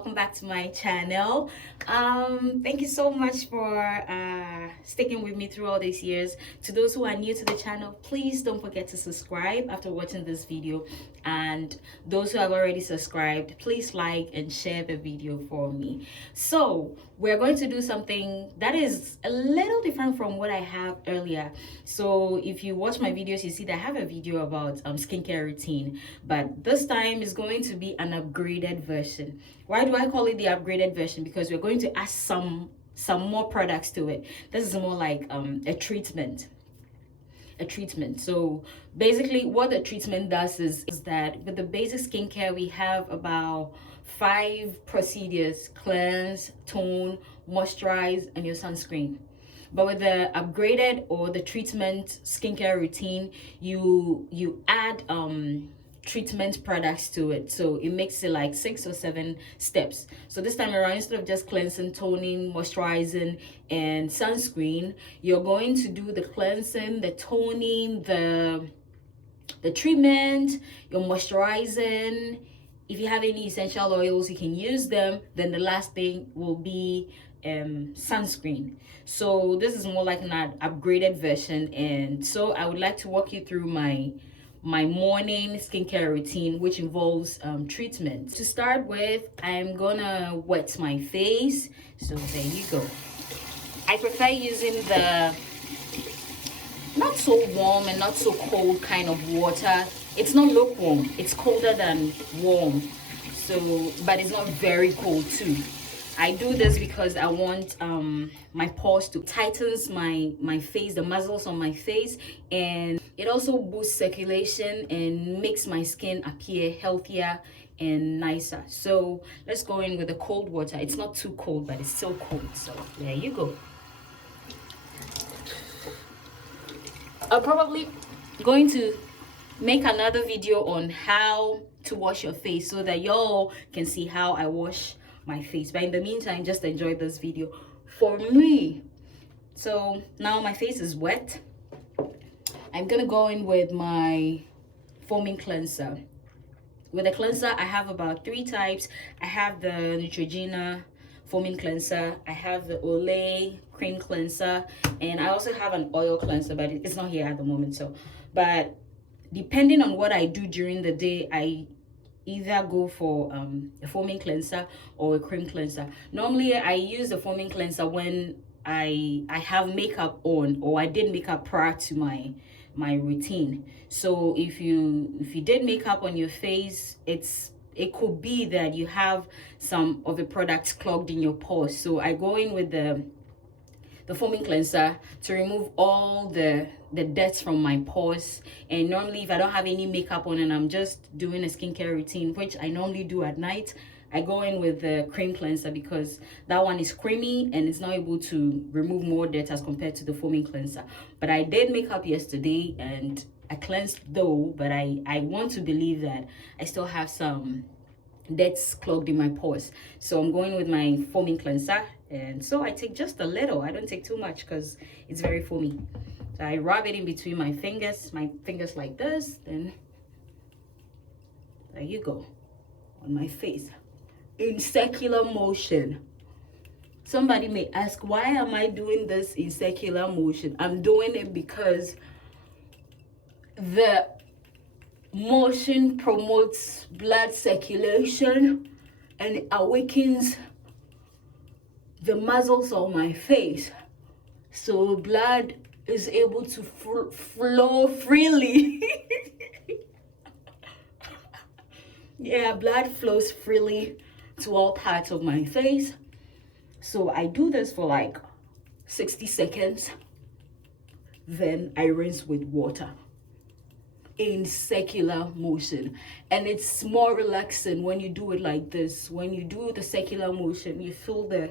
welcome back to my channel. Thank you so much for sticking with me through all these years. To those who are new to the channel, please don't forget to subscribe after watching this video, and those who have already subscribed, please like and share the video for me. So we're going to do something that is a little different from what I have earlier. So if you watch my videos, you see that I have a video about skincare routine, but this time is going to be an upgraded version. Why do I call it the upgraded version? Because we're going to add some more products to it. This is more like a treatment. So basically what the treatment does is that with the basic skincare, we have about 5 procedures: cleanse, tone, moisturize, and your sunscreen. But with the upgraded or the treatment skincare routine, you add treatment products to it, so it makes it like 6 or 7 steps. So this time around, instead of just cleansing, toning, moisturizing, and sunscreen, you're going to do the cleansing, the toning, the treatment, your moisturizing. If you have any essential oils, you can use them. Then the last thing will be sunscreen. So this is more like an upgraded version, and so I would like to walk you through my morning skincare routine, which involves treatment. To start with, I'm gonna wet my face. So there you go. I prefer using the not so warm and not so cold kind of water. It's not lukewarm, it's colder than warm, so but it's not very cold too. I do this because I want my pores to tightens my face, the muscles on my face, and it also boosts circulation and makes my skin appear healthier and nicer. So let's go in with the cold water. It's not too cold, but it's still cold. So there you go. I'm probably going to make another video on how to wash your face so that y'all can see how I wash my face, but in the meantime, just enjoy this video for me. So now my face is wet. I'm gonna go in with my foaming cleanser. With the cleanser, I have about 3 types. I have the Neutrogena foaming cleanser, I have the Olay cream cleanser, and I also have an oil cleanser, but it's not here at the moment. So but depending on what I do during the day, I either go for a foaming cleanser or a cream cleanser. Normally I use the foaming cleanser when I have makeup on, or I did makeup prior to my routine. So if you did makeup on your face, it could be that you have some of the products clogged in your pores. So I go in with the foaming cleanser to remove all the dirt from my pores. And normally if I don't have any makeup on and I'm just doing a skincare routine, which I normally do at night, I go in with the cream cleanser because that one is creamy and it's not able to remove more dirt as compared to the foaming cleanser. But I did makeup yesterday and I cleansed though, but I want to believe that I still have some that's clogged in my pores. So I'm going with my foaming cleanser, and so I take just a little. I don't take too much because it's very foamy. So I rub it in between my fingers like this, then there you go, on my face in circular motion. Somebody may ask, why am I doing this in circular motion? I'm doing it because the motion promotes blood circulation and it awakens the muscles on my face, so blood is able to flow freely. Yeah, blood flows freely to all parts of my face. So I do this for like 60 seconds, then I rinse with water in circular motion, and it's more relaxing when you do it like this. When you do the circular motion, you feel the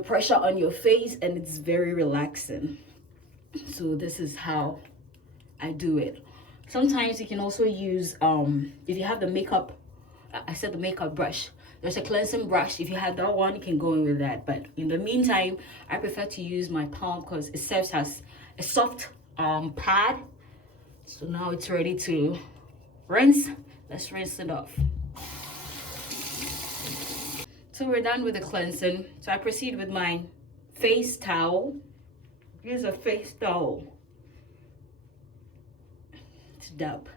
pressure on your face and it's very relaxing. So this is how I do it. Sometimes you can also use if you have the makeup, I said the makeup brush, there's a cleansing brush. If you have that one, you can go in with that, but in the meantime I prefer to use my palm because it serves as a soft pad. So now it's ready to rinse. Let's rinse it off. So we're done with the cleansing. So I proceed with my face towel. Use a face towel to dab.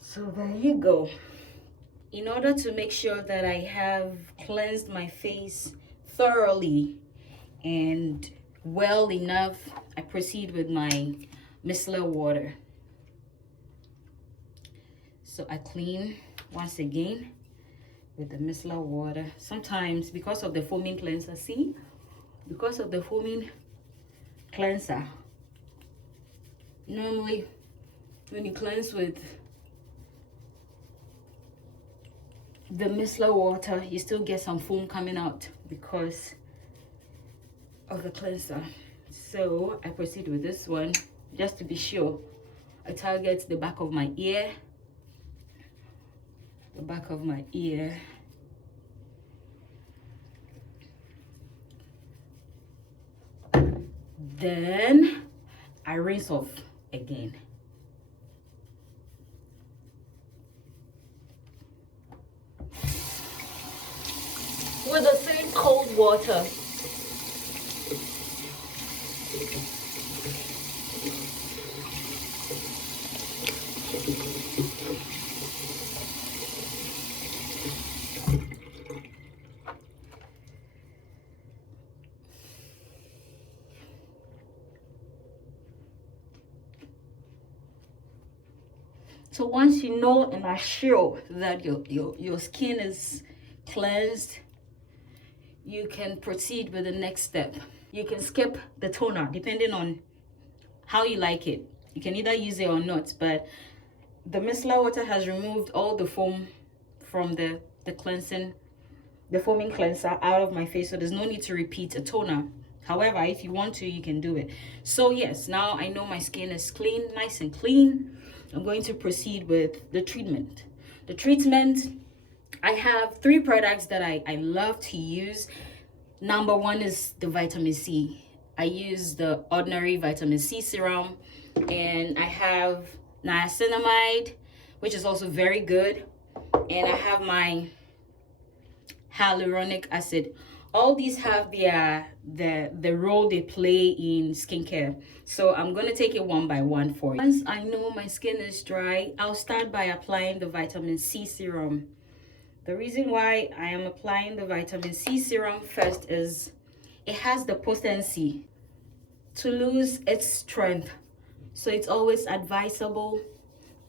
So there you go. In order to make sure that I have cleansed my face thoroughly and well enough, I proceed with my micellar water. So I clean once again with the micellar water. Sometimes because of the foaming cleanser, because of the foaming cleanser, normally when you cleanse with the micellar water, you still get some foam coming out because of the cleanser. So I proceed with this one just to be sure. I target the back of my ear, then I rinse off again. With the same cold water. So once you know and are sure that your skin is cleansed, you can proceed with the next step. You can skip the toner depending on how you like it. You can either use it or not, but the micellar water has removed all the foam from the cleansing, the foaming cleanser out of my face, so there's no need to repeat a toner. However, if you want to, you can do it. So yes, now I know my skin is clean, nice and clean. I'm going to proceed with the treatment. The treatment, I have 3 products that I love to use. Number 1 is the vitamin C. I use the ordinary vitamin C serum, and I have niacinamide, which is also very good, and I have my hyaluronic acid. All these have the role they play in skincare. So I'm going to take it one by one for you. Once I know my skin is dry, I'll start by applying the vitamin C serum. The reason why I am applying the vitamin C serum first is it has the potency to lose its strength. So it's always advisable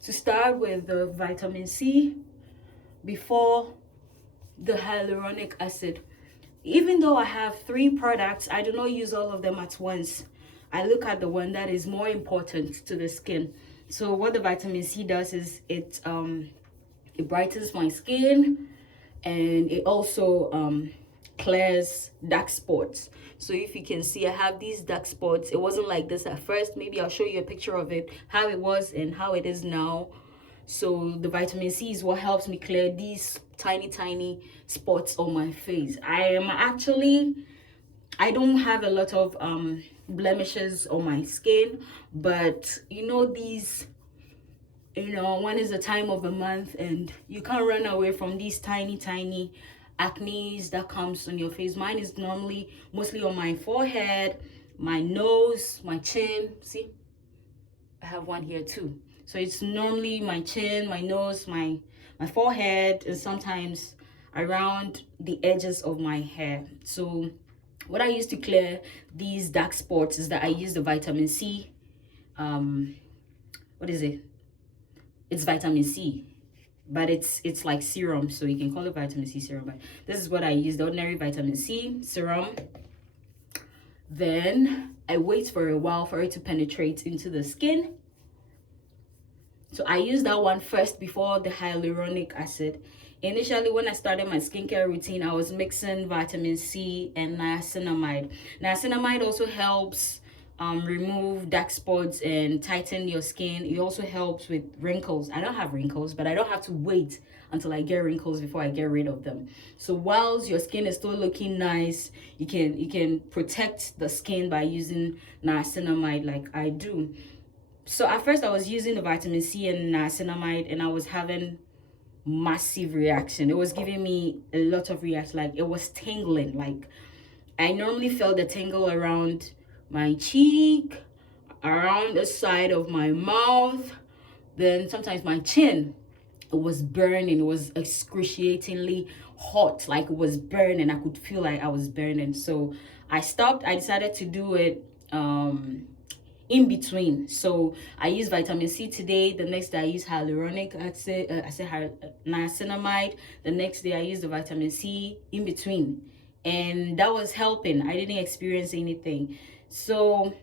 to start with the vitamin C before the hyaluronic acid. Even though I have 3 products, I do not use all of them at once. I look at the one that is more important to the skin. So what the vitamin C does is it brightens my skin, and it also clears dark spots. So if you can see, I have these dark spots. It wasn't like this at first. Maybe I'll show you a picture of it, how it was and how it is now. So the vitamin C is what helps me clear these tiny spots on my face. I don't have a lot of blemishes on my skin, but these, when is the time of the month and you can't run away from these tiny acne that comes on your face. Mine is mostly on my forehead, my nose, my chin. See, I have one here too. So it's normally my chin, my nose, my forehead, and sometimes around the edges of my hair. So what I use to clear these dark spots is that I use the vitamin C. What is it? It's vitamin C, but it's like serum, so you can call it vitamin C serum. But this is what I use, the ordinary vitamin C serum. Then I wait for a while for it to penetrate into the skin. So I use that one first before the hyaluronic acid. Initially, when I started my skincare routine, I was mixing vitamin C and niacinamide. Niacinamide also helps remove dark spots and tighten your skin. It also helps with wrinkles. I don't have wrinkles, but I don't have to wait until I get wrinkles before I get rid of them. So whilst your skin is still looking nice, you can protect the skin by using niacinamide like I do. So at first I was using the vitamin C and niacinamide, and I was having massive reaction. It was giving me a lot of reaction. Like, it was tingling. Like, I normally felt the tingle around my cheek, around the side of my mouth, then sometimes my chin. It was burning. It was excruciatingly hot. Like, it was burning. I could feel like I was burning. So I stopped. I decided to do it in between. So I use vitamin C today. The next day I use hyaluronic acid. Niacinamide. The next day I use the vitamin C in between, and that was helping. I didn't experience anything. So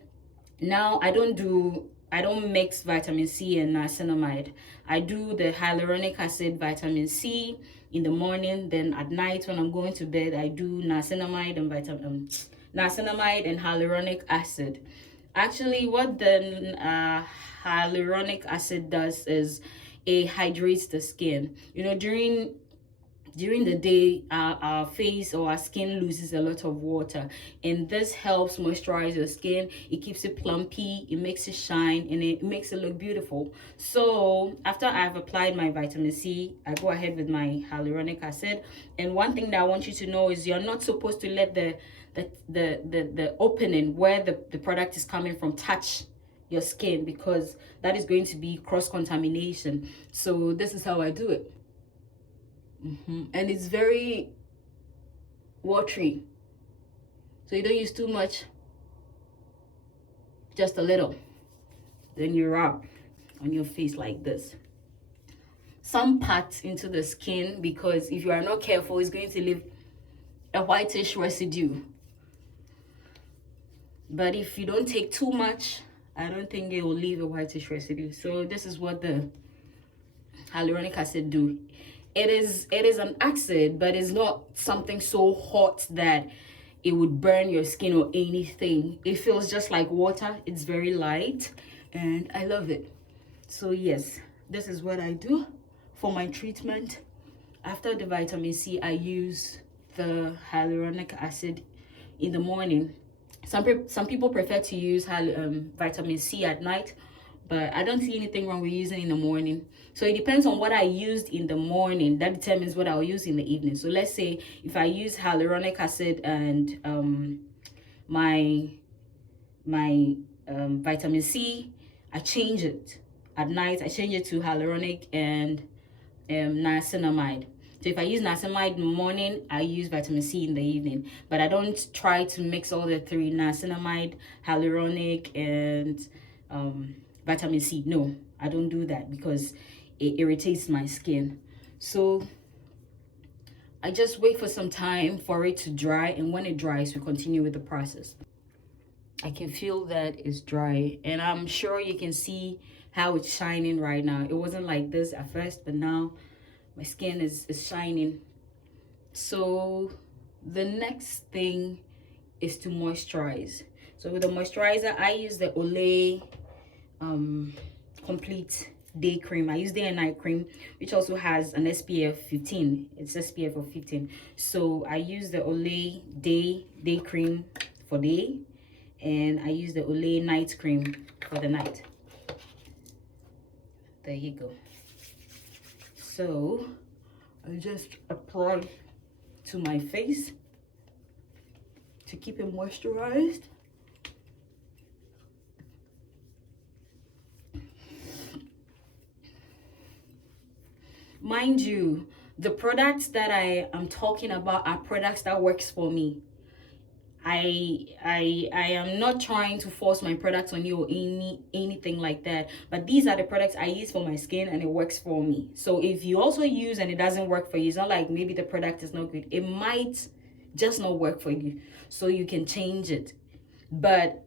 now I don't mix vitamin C and niacinamide. I do the hyaluronic acid, vitamin C in the morning. Then at night when I'm going to bed, I do niacinamide and hyaluronic acid. Actually, what the hyaluronic acid does is it hydrates the skin. You know, during the day, our face or our skin loses a lot of water, and this helps moisturize your skin. It keeps it plumpy, it makes it shine, and it makes it look beautiful. So after I've applied my vitamin C, I go ahead with my hyaluronic acid. And one thing that I want you to know is you're not supposed to let the opening where the product is coming from touch your skin, because that is going to be cross-contamination. So this is how I do it. And it's very watery, so you don't use too much, just a little. Then you rub on your face like this, some parts into the skin, because if you are not careful, it's going to leave a whitish residue. But if you don't take too much, I don't think it will leave a whitish residue. So this is what the hyaluronic acid do. It is an acid, but it's not something so hot that it would burn your skin or anything. It feels just like water. It's very light, and I love it. So yes, this is what I do for my treatment. After the vitamin C, I use the hyaluronic acid in the morning. Some people prefer to use vitamin C at night, but I don't see anything wrong with using in the morning. So it depends on what I used in the morning. That determines what I'll use in the evening. So let's say if I use hyaluronic acid and my vitamin C, I change it at night. I change it to hyaluronic and niacinamide. So if I use niacinamide in the morning, I use vitamin C in the evening. But I don't try to mix all the three: niacinamide, hyaluronic, and vitamin C. No, I don't do that because it irritates my skin. So I just wait for some time for it to dry, and when it dries, we continue with the process. I can feel that it's dry, and I'm sure you can see how it's shining right now. It wasn't like this at first, but now my skin is shining. So the next thing is to moisturize. So with the moisturizer, I use the Olay Complete Day Cream. I use day and night cream, which also has an SPF 15. It's SPF of 15. So I use the Olay day cream for day, and I use the Olay night cream for the night. There you go. So I just apply to my face to keep it moisturized. Mind you, the products that I am talking about are products that works for me. I am not trying to force my products on you or anything like that, but these are the products I use for my skin, and it works for me. So if you also use and it doesn't work for you, it's not like maybe the product is not good. It might just not work for you, so you can change it. But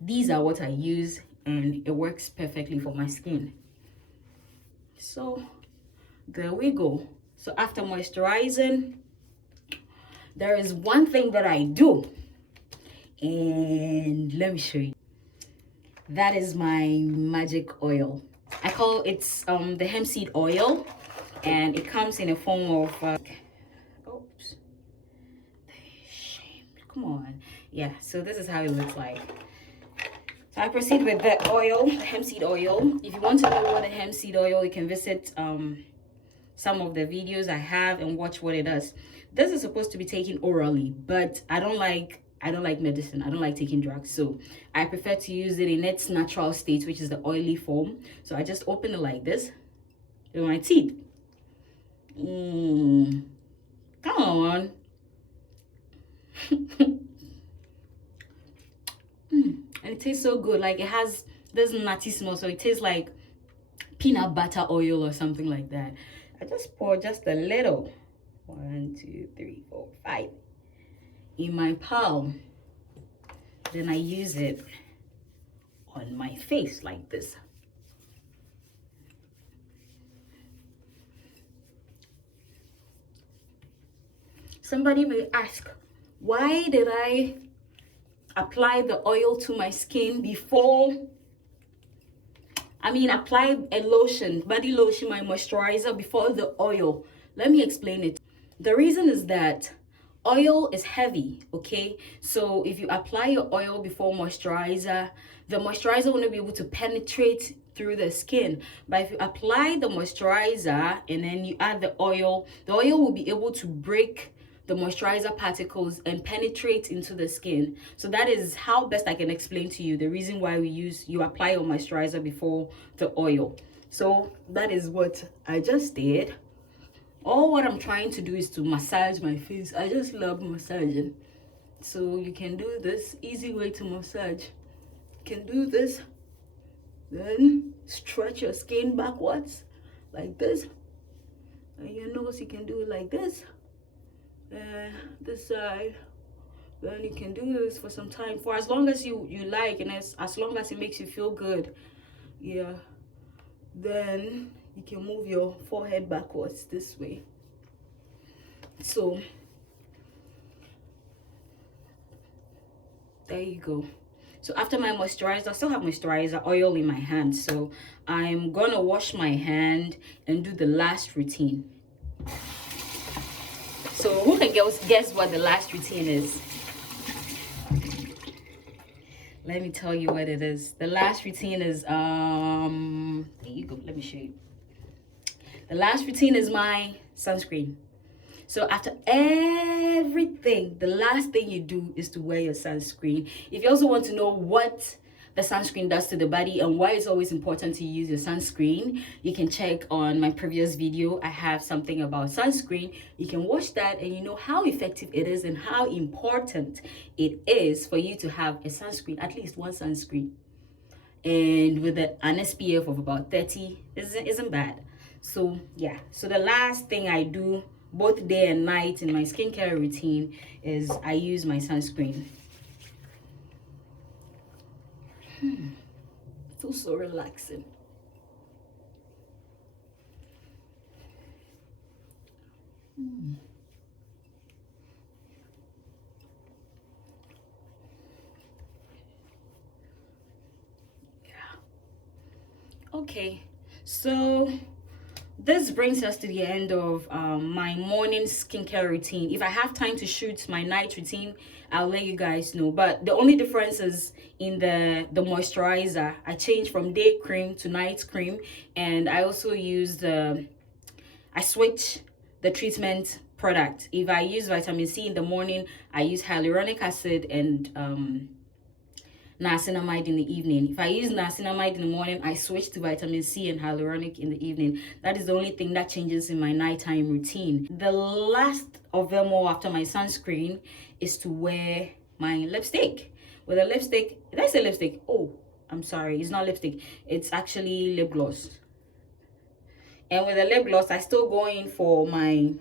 these are what I use, and it works perfectly for my skin. So there we go. So after moisturizing, there is one thing that I do, and let me show you. That is my magic oil. I call it the hemp seed oil, and it comes in a form of oops, come on. Yeah, so this is how it looks like. So I proceed with the oil, the hemp seed oil. If you want to know what a hemp seed oil, you can visit some of the videos I have and watch what it does. This is supposed to be taken orally, but I don't like medicine. I don't like taking drugs, so I prefer to use it in its natural state, which is the oily form. So I just open it like this with my teeth. Come on. And it tastes so good. Like, it has this nutty smell, so it tastes like peanut butter oil or something like that. I just pour just a little, 1 2 3 4 5, in my palm. Then I use it on my face like this. Somebody may ask, why did I apply the oil to my skin before? Apply a lotion, body lotion, my moisturizer before the oil. Let me explain it. The reason is that oil is heavy, okay? So if you apply your oil before moisturizer, the moisturizer won't be able to penetrate through the skin. But if you apply the moisturizer and then you add the oil will be able to break the moisturizer particles and penetrate into the skin. So that is how best I can explain to you the reason why you apply your moisturizer before the oil. So that is what I just did. All what I'm trying to do is to massage my face. I just love massaging. So you can do this easy way to massage. You can do this, then stretch your skin backwards like this, and your nose you can do it like this. This side, then you can do this for some time, for as long as you like, and as long as it makes you feel good. Yeah, then you can move your forehead backwards this way. So there you go. So after my moisturizer, I still have moisturizer oil in my hand, so I'm gonna wash my hand and do the last routine. So who can guess what the last routine is? Let me tell you what it is. The last routine is there you go, let me show you. The last routine is my sunscreen. So after everything, the last thing you do is to wear your sunscreen. If you also want to know what the sunscreen does to the body and why it's always important to use your sunscreen, you can check on my previous video. I have something about sunscreen. You can watch that and you know how effective it is and how important it is for you to have a sunscreen, at least one sunscreen. And with an SPF of about 30 isn't bad. So yeah, so the last thing I do both day and night in my skincare routine is I use my sunscreen. Feels so relaxing. Yeah. Okay, so this brings us to the end of my morning skincare routine. If I have time to shoot my night routine, I'll let you guys know. But the only difference is in the moisturizer. I changed from day cream to night cream, and I also use I switch the treatment product. If I use vitamin C in the morning, I use hyaluronic acid and niacinamide in the evening. If I use niacinamide in the morning, I switch to vitamin C and hyaluronic in the evening. That is the only thing that changes in my nighttime routine. The last of them all after my sunscreen is to wear my lipstick. With a lipstick, did I say lipstick? Oh, I'm sorry, it's not lipstick. It's actually lip gloss. And with the lip gloss, I still go in for my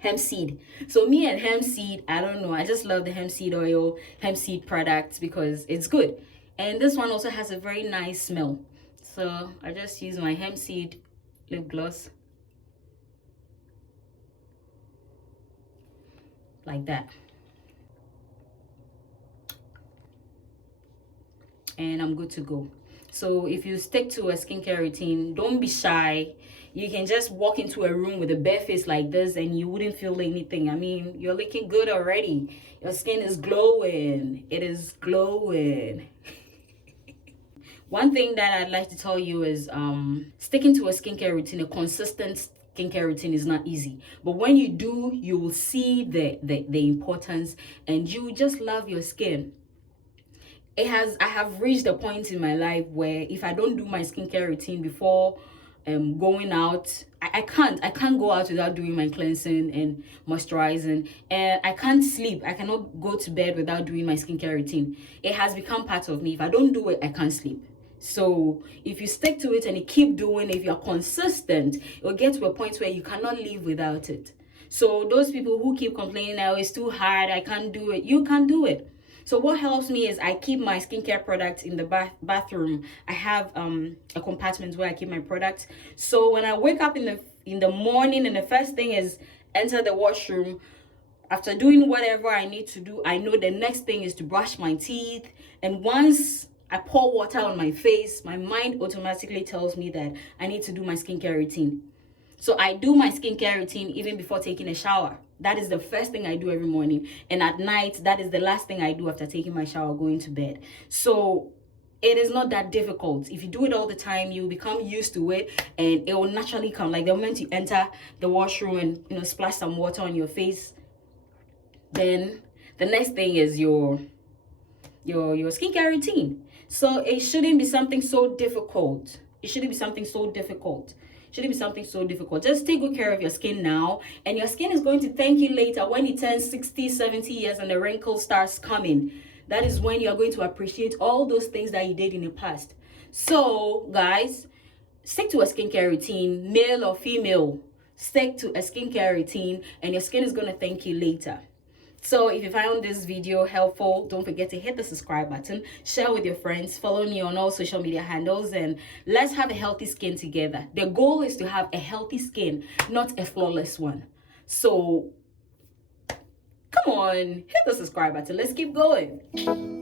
hemp seed. So me and hemp seed, I don't know, I just love the hemp seed oil, hemp seed products because it's good. And this one also has a very nice smell. So I just use my hemp seed lip gloss like that. And I'm good to go. So if you stick to a skincare routine, don't be shy. You can just walk into a room with a bare face like this and you wouldn't feel anything. I mean, you're looking good already. Your skin is glowing. It is glowing. One thing that I'd like to tell you is sticking to a skincare routine, a consistent skincare routine is not easy, but when you do, you will see the importance, and you just love your skin. I have reached a point in my life where if I don't do my skincare routine before going out, I can't go out without doing my cleansing and moisturizing, and I can't sleep. I cannot go to bed without doing my skincare routine. It has become part of me. If I don't do it, I can't sleep. So if you stick to it and you keep doing it, if you're consistent, it will get to a point where you cannot live without it. So those people who keep complaining, oh, it's too hard, I can't do it, you can do it. So what helps me is I keep my skincare products in the bathroom. I have a compartment where I keep my products. So when I wake up in the morning, and the first thing is enter the washroom, after doing whatever I need to do, I know the next thing is to brush my teeth. And once I pour water on my face, my mind automatically tells me that I need to do my skincare routine. So I do my skincare routine even before taking a shower. That is the first thing I do every morning. And at night, that is the last thing I do after taking my shower, going to bed. So it is not that difficult. If you do it all the time, you become used to it, and it will naturally come. Like the moment you enter the washroom and splash some water on your face, then the next thing is your skincare routine. So it shouldn't be something so difficult. It shouldn't be something so difficult. Just take good care of your skin now, and your skin is going to thank you later when it turns 60, 70 years and the wrinkle starts coming. That is when you're going to appreciate all those things that you did in the past. So guys, stick to a skincare routine, male or female. Stick to a skincare routine, and your skin is going to thank you later. So if you found this video helpful, don't forget to hit the subscribe button, share with your friends, follow me on all social media handles, and let's have a healthy skin together. The goal is to have a healthy skin, not a flawless one. So come on, hit the subscribe button. Let's keep going.